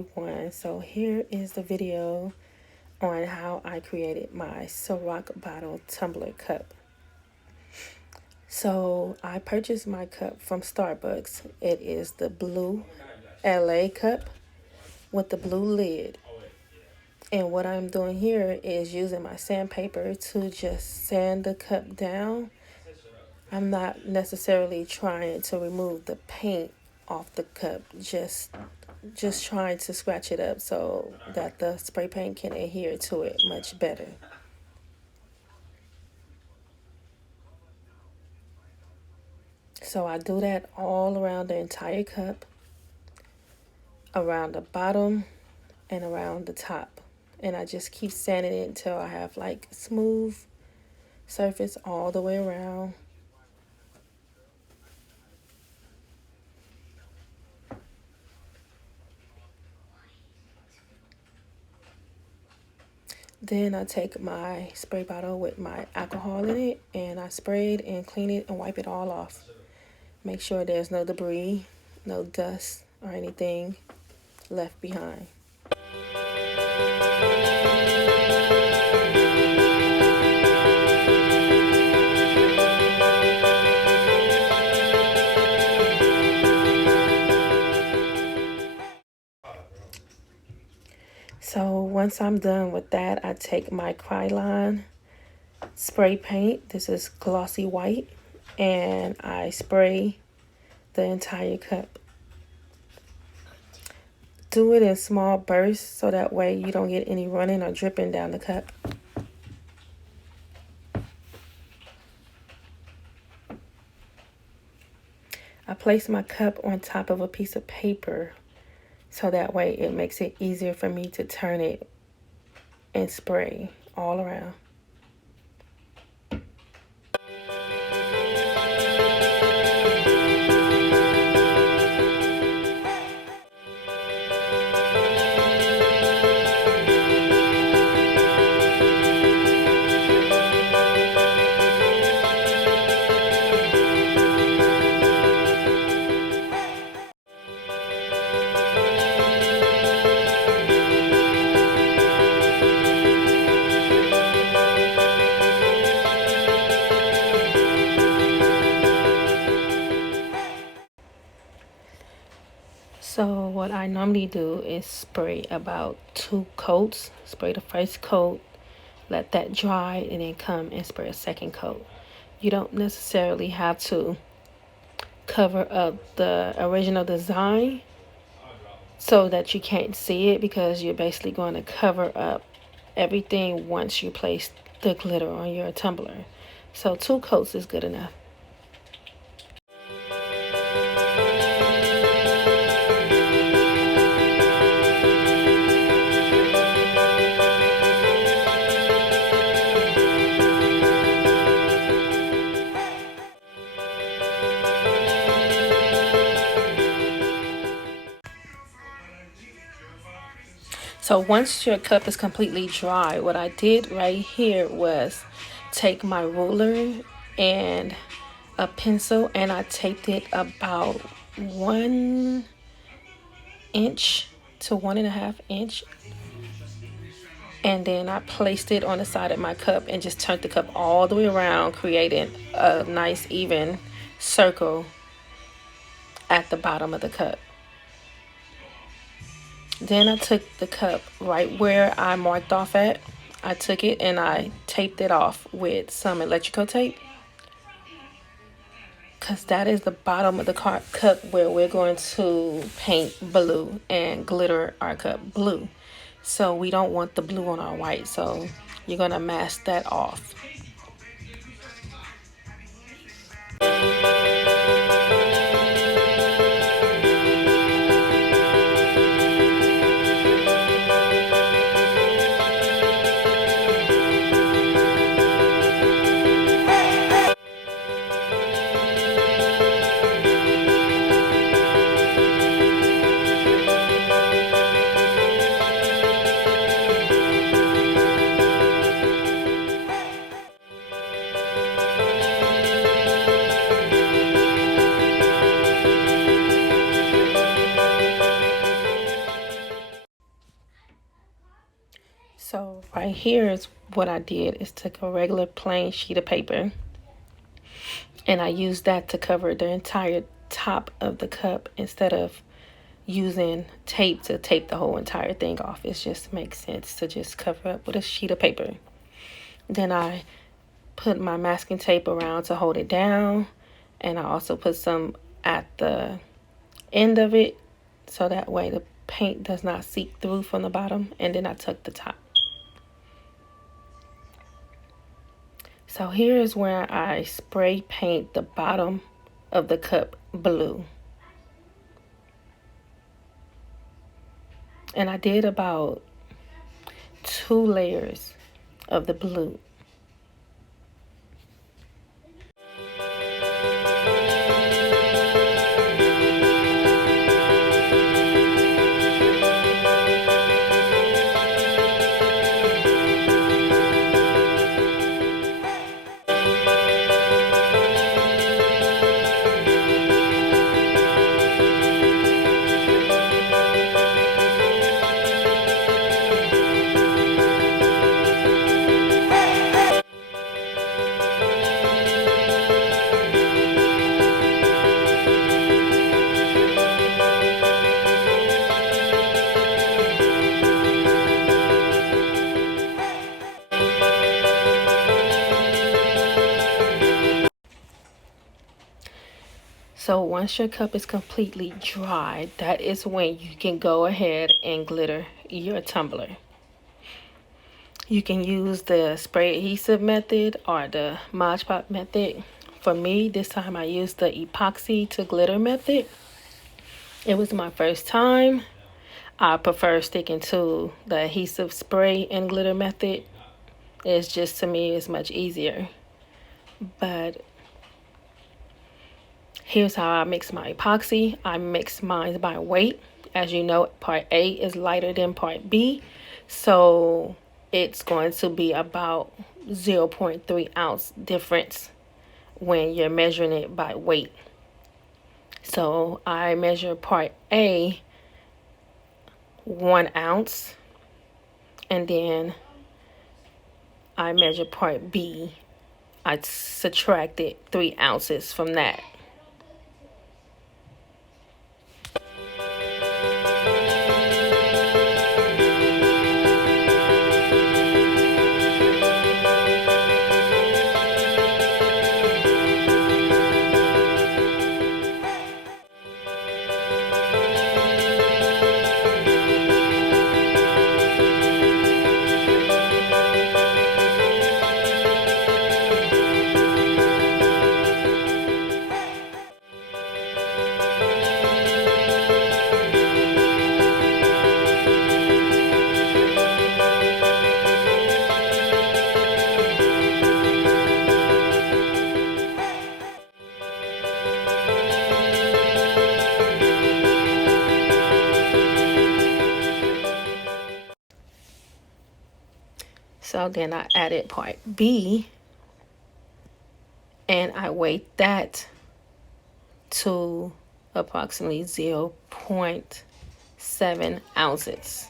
everyone. So here is the video on how I created my Ciroc bottle tumbler cup. So I purchased my cup from Starbucks. It is the blue LA cup with the blue lid. And what I'm doing here is using my sandpaper to just sand the cup down. I'm not necessarily trying to remove the paint off the cup, just trying to scratch it up so that the spray paint can adhere to it much better. So I do that all around the entire cup, around the bottom and around the top. And I just keep sanding it until I have like smooth surface all the way around. Then I take my spray bottle with my alcohol in it and I spray it and clean it and wipe it all off. Make sure there's no debris, no dust or anything left behind. So once I'm done with that, I take my Krylon spray paint. This is glossy white, and I spray the entire cup. Do it in small bursts so that way you don't get any running or dripping down the cup. I place my cup on top of a piece of paper so that way it makes it easier for me to turn it and spray all around. So what I normally do is spray about 2 coats. Spray the first coat, let that dry, and then come and spray a second coat. You don't necessarily have to cover up the original design so that you can't see it, because you're basically going to cover up everything once you place the glitter on your tumbler. So 2 coats is good enough. So once your cup is completely dry, what I did right here was take my ruler and a pencil, and I taped it about 1 inch to 1.5 inch. And then I placed it on the side of my cup and just turned the cup all the way around, creating a nice even circle at the bottom of the cup. Then I took the cup right where I marked off at. I took it and I taped it off with some electrical tape, because that is the bottom of the cup where we're going to paint blue and glitter our cup blue. So we don't want the blue on our white, so you're going to mask that off. here's what I did is took a regular plain sheet of paper and I used that to cover the entire top of the cup instead of using tape to tape the whole entire thing off. It just makes sense to just cover up with a sheet of paper. Then I put my masking tape around to hold it down, and I also put some at the end of it so that way the paint does not seep through from the bottom, and then I tuck the top. So here is where I spray paint the bottom of the cup blue. And I did about 2 layers of the blue. So once your cup is completely dry, that is when you can go ahead and glitter your tumbler. You can use the spray adhesive method or the Mod Podge method. For me, this time I used the epoxy to glitter method. It was my first time. I prefer sticking to the adhesive spray and glitter method. It's just, to me, it's much easier. But here's how I mix my epoxy. I mix mine by weight. As you know, part A is lighter than part B. So it's going to be about 0.3 ounce difference when you're measuring it by weight. So I measure part A 1 ounce, and then I measure part B. I subtracted 3 ounces from that. So then I added part B, and I weighed that to approximately 0.7 ounces.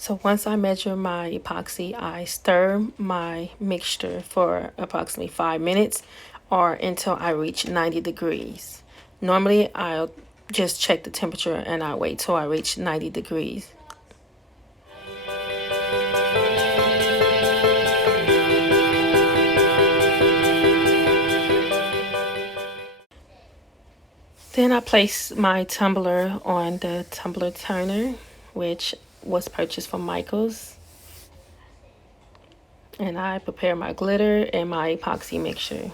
So once I measure my epoxy, I stir my mixture for approximately 5 minutes or until I reach 90 degrees. Normally, I'll just check the temperature and I wait till I reach 90 degrees. Then I place my tumbler on the tumbler turner, which was purchased from Michael's. And I prepare my glitter and my epoxy mixture.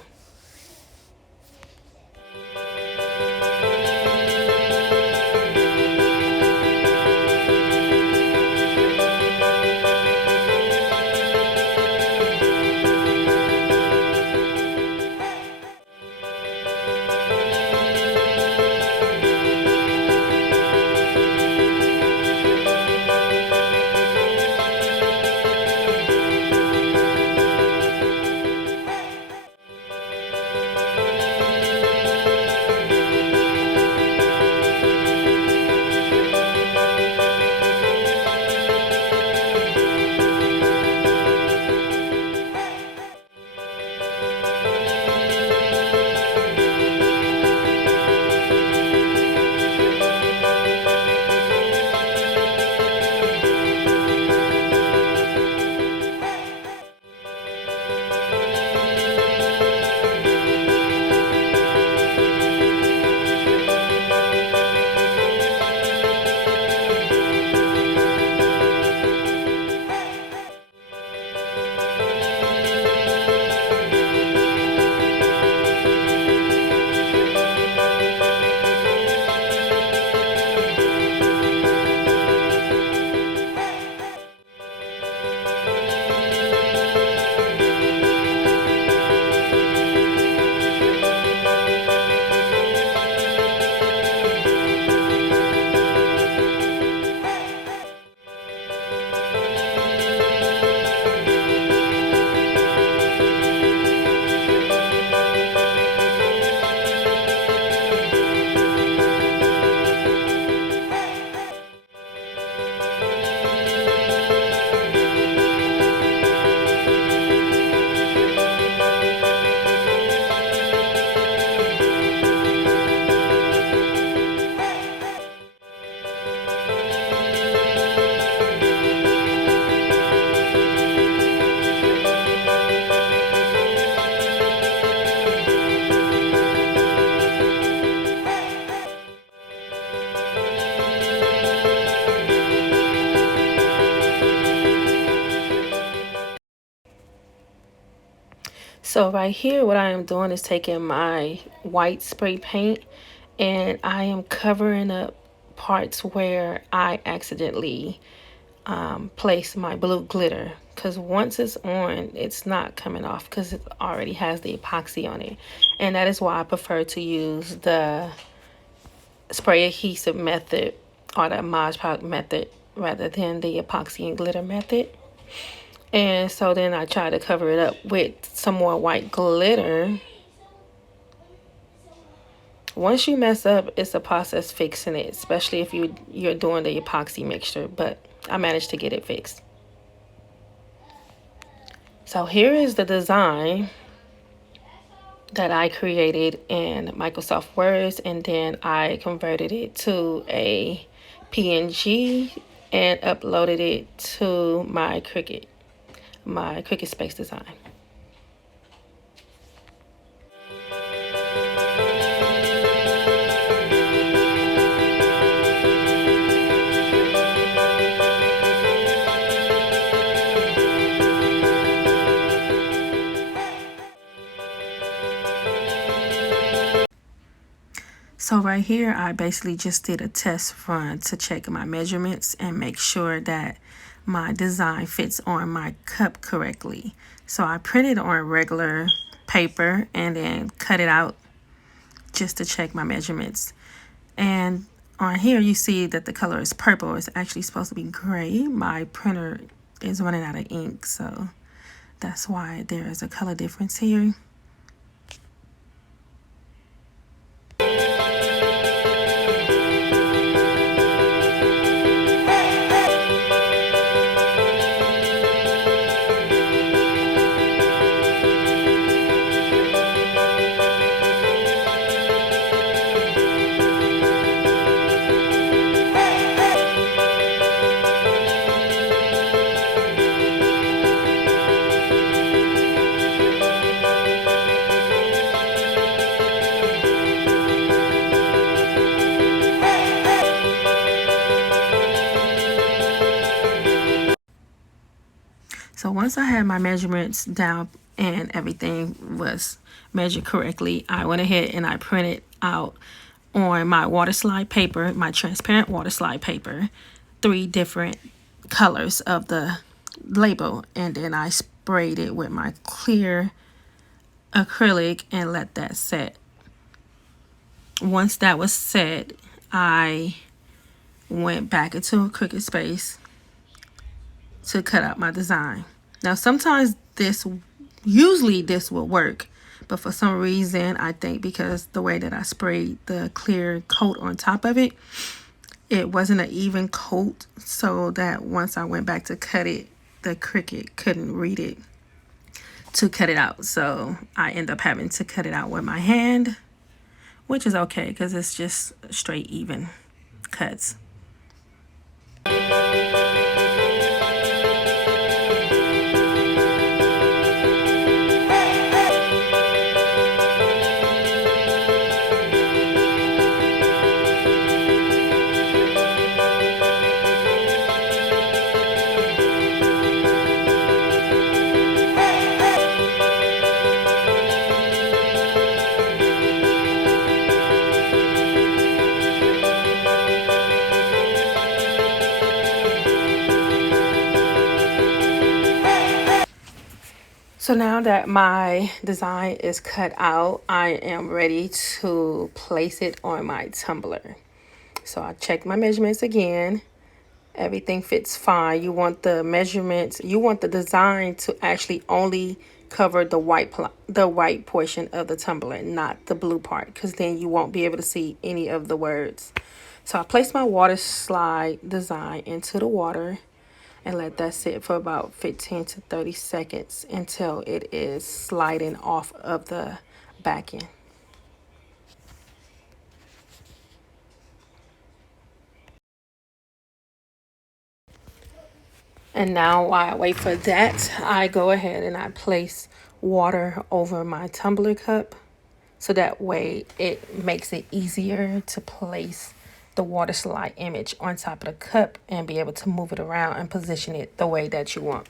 So right here, what I am doing is taking my white spray paint and I am covering up parts where I accidentally place my blue glitter, because once it's on, it's not coming off because it already has the epoxy on it. And that is why I prefer to use the spray adhesive method or the Mod Podge method rather than the epoxy and glitter method. And so then I try to cover it up with some more white glitter. Once you mess up, it's a process fixing it, especially if you're doing the epoxy mixture, but I managed to get it fixed. So here is the design that I created in Microsoft Word, and then I converted it to a PNG and uploaded it to my Cricut Space design. So right here, I basically just did a test run to check my measurements and make sure that my design fits on my cup correctly. So I printed on regular paper and then cut it out just to check my measurements. And on here, you see that the color is purple. It's actually supposed to be gray. My printer is running out of ink, so that's why there is a color difference here. once I had my measurements down and everything was measured correctly, I went ahead and I printed out on my water slide paper, my transparent water slide paper, 3 different colors of the label, and then I sprayed it with my clear acrylic and let that set. Once that was set, I went back into a Cricut space to cut out my design. Now sometimes usually this will work, but for some reason, I think because the way that I sprayed the clear coat on top of it, it wasn't an even coat, so that once I went back to cut it, the Cricut couldn't read it to cut it out. So I end up having to cut it out with my hand, which is okay because it's just straight even cuts. So now that my design is cut out, I am ready to place it on my tumbler. So I checked my measurements again. Everything fits fine. You want the measurements, you want the design to actually only cover the white portion of the tumbler, not the blue part, because then you won't be able to see any of the words. So I placed my water slide design into the water and let that sit for about 15 to 30 seconds until it is sliding off of the back end. And now while I wait for that, I go ahead and I place water over my tumbler cup, so that way it makes it easier to place the water slide image on top of the cup and be able to move it around and position it the way that you want.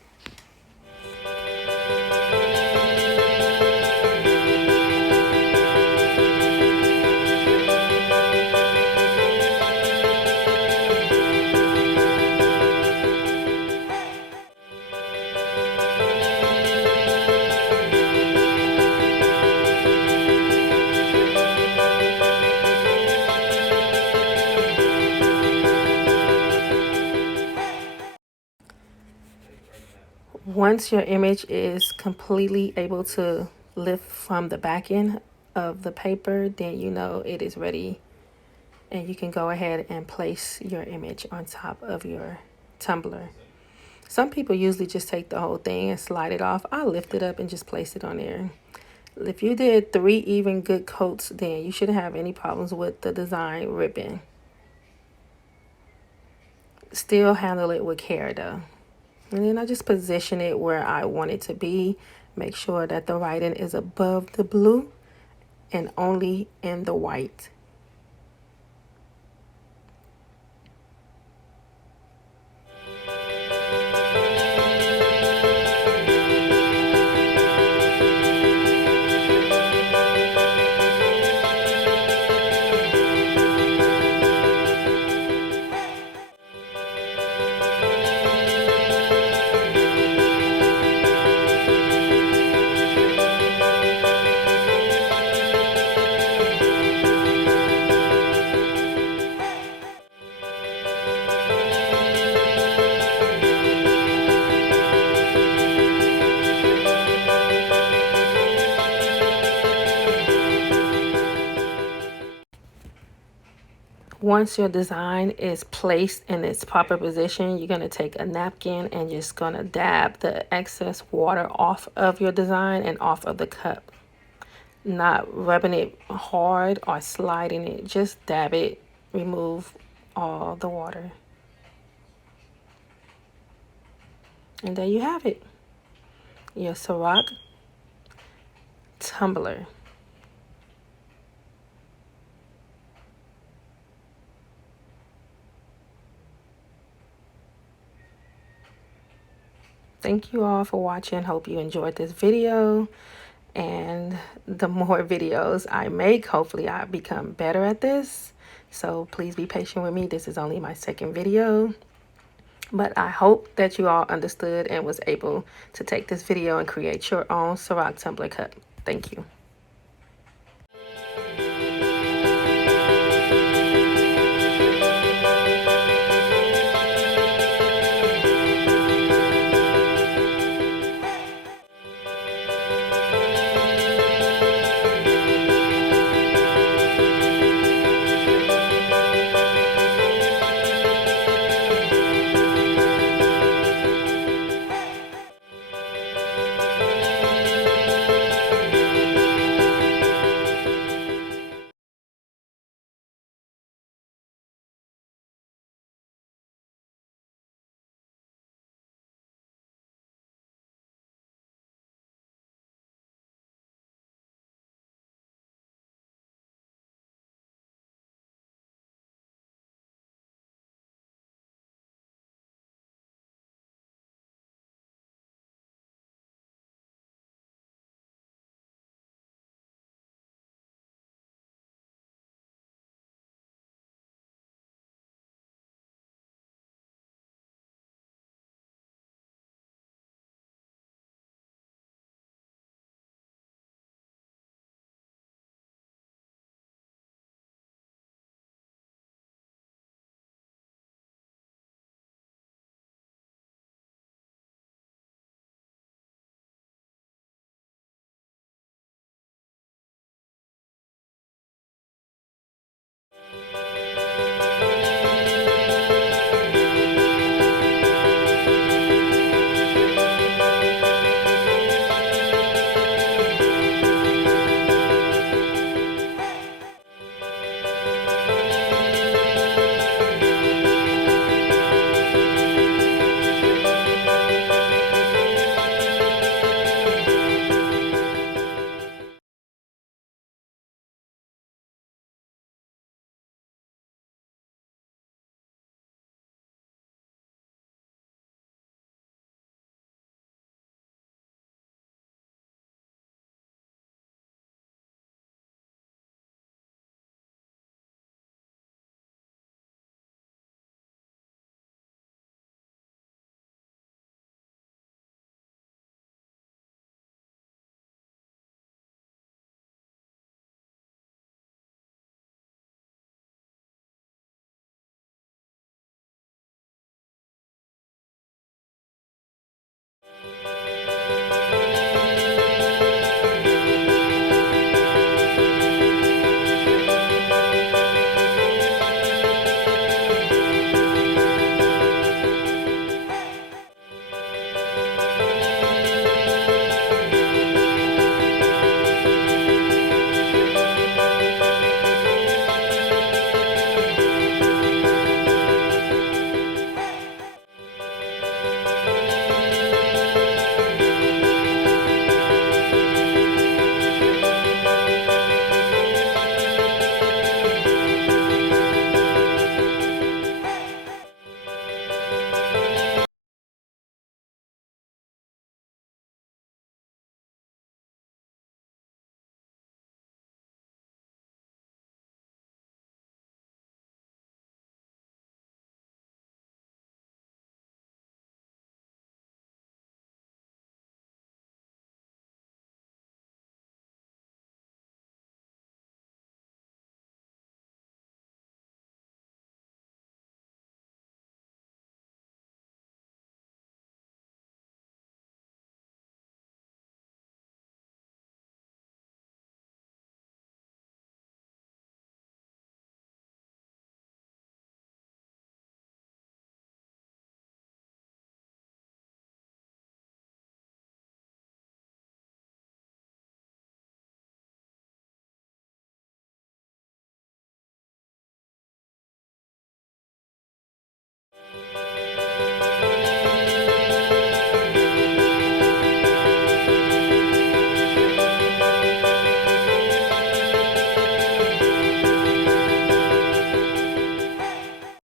Once your image is completely able to lift from the back end of the paper, then you know it is ready, and you can go ahead and place your image on top of your tumbler. Some people usually just take the whole thing and slide it off. I lift it up and just place it on there. If you did 3 even good coats, then you shouldn't have any problems with the design ripping. Still handle it with care though. And then I just position it where I want it to be. Make sure that the writing is above the blue and only in the white. Once your design is placed in its proper position, you're going to take a napkin and just going to dab the excess water off of your design and off of the cup. Not rubbing it hard or sliding it, just dab it, remove all the water. And there you have it, your Ciroc tumbler. thank you all for watching. Hope you enjoyed this video. And the more videos I make, hopefully I become better at this. So please be patient with me. This is only my second video. But I hope that you all understood and was able to take this video and create your own Ciroc tumbler cup. Thank you.